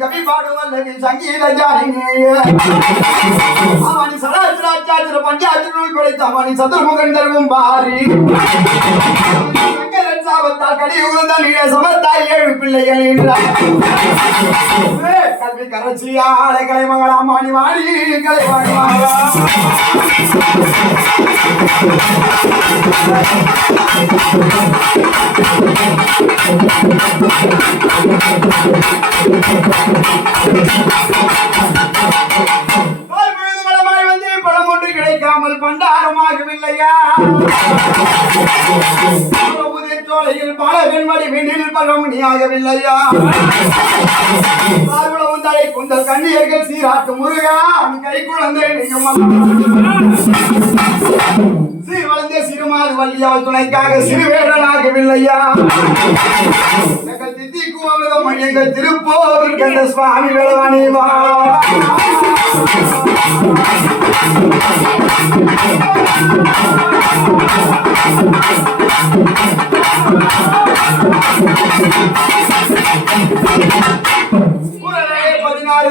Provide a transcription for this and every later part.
कवि पाड़ुवल संगीत அவனி சராசராச்சார பஞ்சாயத்து படைத்தவனி சதுர்முகண்டரும் பாரி சாபத்தால் கடியுடன் நீட சமத்தாய் 7 பிள்ளைகள் கல்வி கரட்சியாள கலைமகளா மாணி வாணி கலைவாணி கிடைக்காமல் பண்டாரமாகவில்லையா சோலையில் பல பெண்மணி வீணில் பகமணியாகவில்லையா தலை குந்தல் கண்ணியர்கள் சீராட்டு முருகா கை குழந்தை சீர் வளர்ந்த சிறுமாது வள்ளி அவள் துணைக்காக சிறுவேடனாகவில்லையா எங்கள் தித்திக்கு அமிர்தம் எங்கள் திருப்போர் கண்ட சுவாமி வேளவாணிவா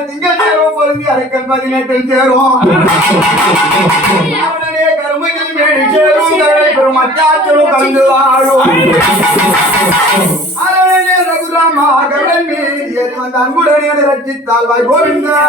திங்கள் சேரும் பொருந்தி அரைக்கல் 18 சேரும் அவனே கருமையில் மேடி சேரும் பெரும் அச்சாச்சரும் கலந்து வாழும் அவனே ரகுராமாக மீறி வந்த அன்புடனே ரட்சித்தால் வாய் கோவிந்தா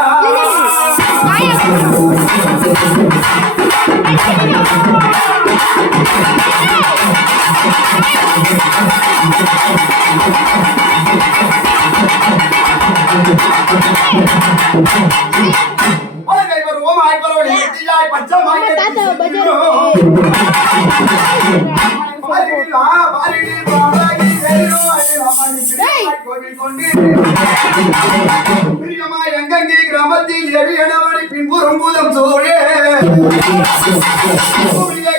கிராமத்தில் எவியனவனை பின்புறம் பூதம் சோழே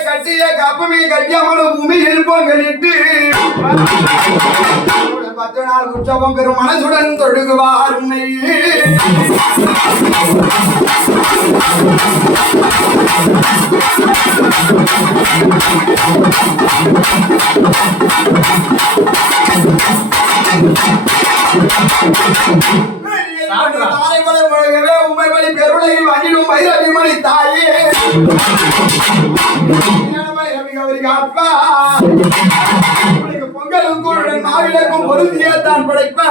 கட்டிய கப்பமே கட்டியமனு பூமியில் பொங்கலிட்டு 10 நாள் உற்சவம் பெரும் மனசுடன் தொழுகுவார் உன்னை உண்மை வழி பெருளையில் வாங்கிடும் வைரவிமணி தாயே அப்பா பொங்கலும் கூழுடன் மாவிளக்கும் பொருந்திய தான் படைப்பா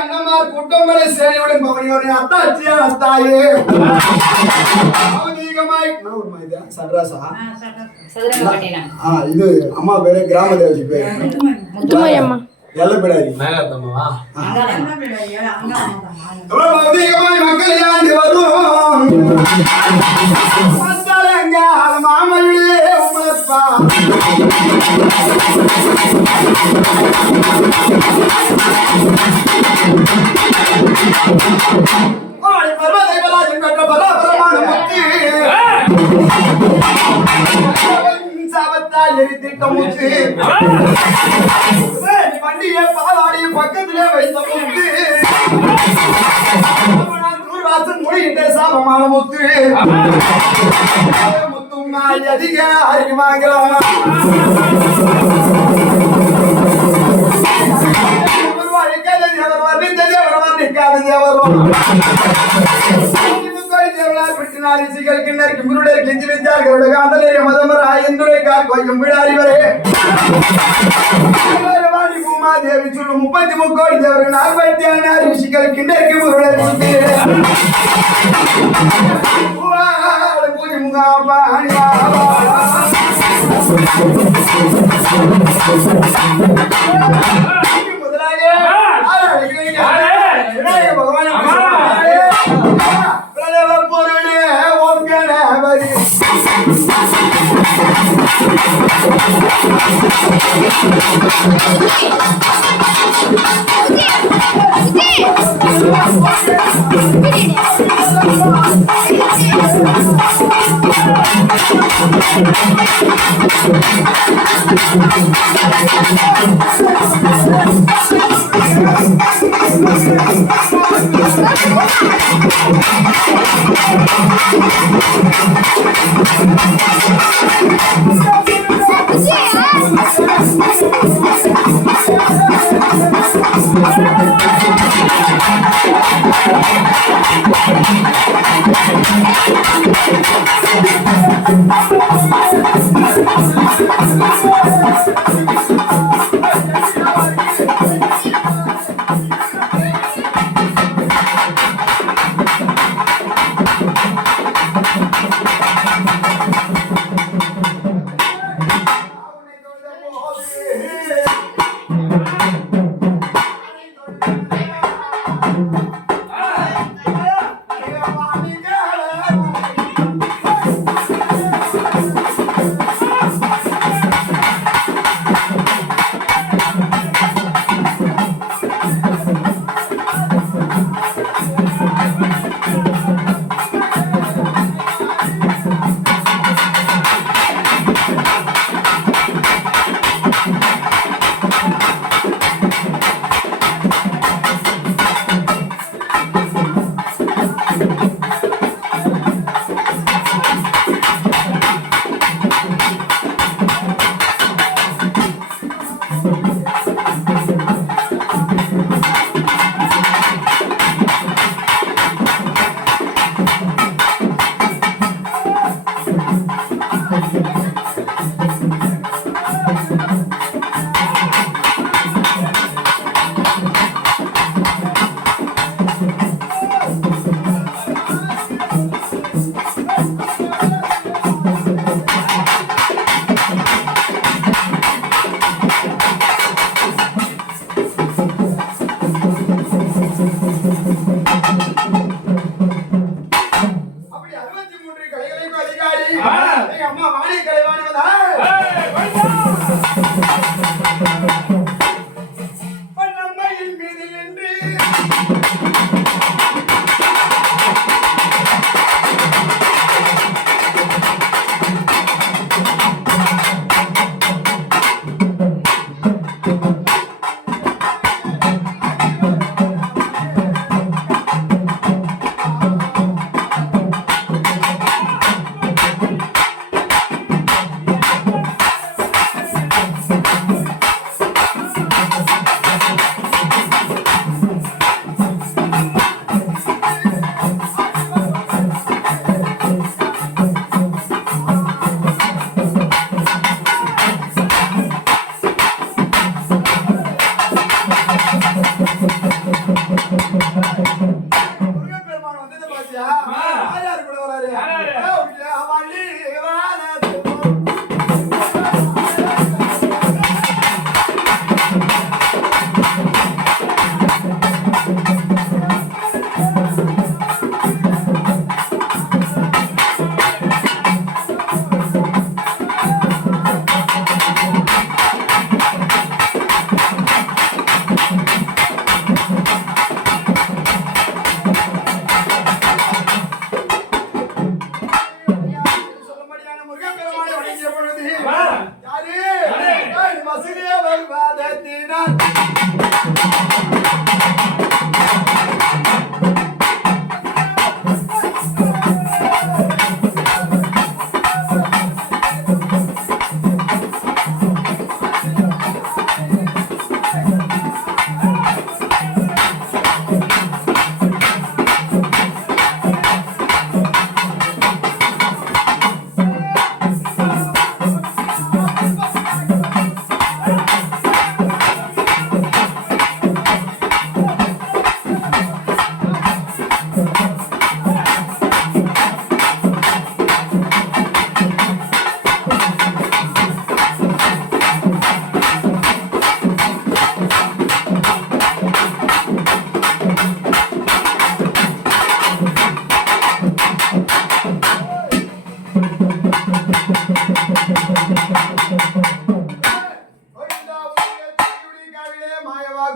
அண்ணமார் கூட்டங்களை சேனையுடன் பவனியோட அத்தாச்சியா தாயே இது அம்மா பேரு கிராம தேவசி பேரு முத்துமாரியம்மா எல்லப்படாரி மக்கள் யாண்டு வரும் மாமல்லே உமப்பா பர்வதை பலாஜன் பெற்ற பலாபரமான முத்தி சாபத்தால் எரித்திட்ட முத்து வண்டியை பாலாடி பக்கத்திலே வைத்த முத்து நூறுவாசன் மொழிகின்ற சாபமான முத்து முத்துமாய் அதிக அறிவாங்கலாம் தேவி சொல்லும் 33 கோடி தேவர்கள் 46 ரிஷிகள் கிண்டருக்கு பூஜை பொருளே ஓம் கணபதி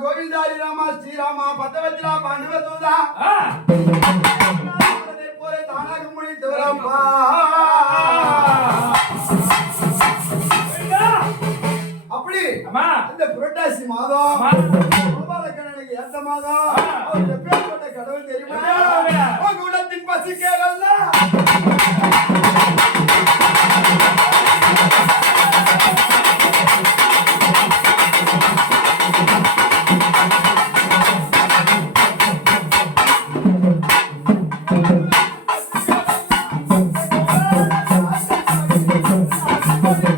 गोविंदारी रामा श्री रामा पतवज्रा पांडव दूधा போலே தானாக முடித்தவரப்பா அப்படி அந்த புரட்டாசி மாதம் கோபாலக்கண்ணனுக்கு ஏத்த மாதம் அவர் எப்பேற்பட்ட கடவுள் தெரியுமா உங்க உள்ளத்தின் பசி கேளல்ல ஆ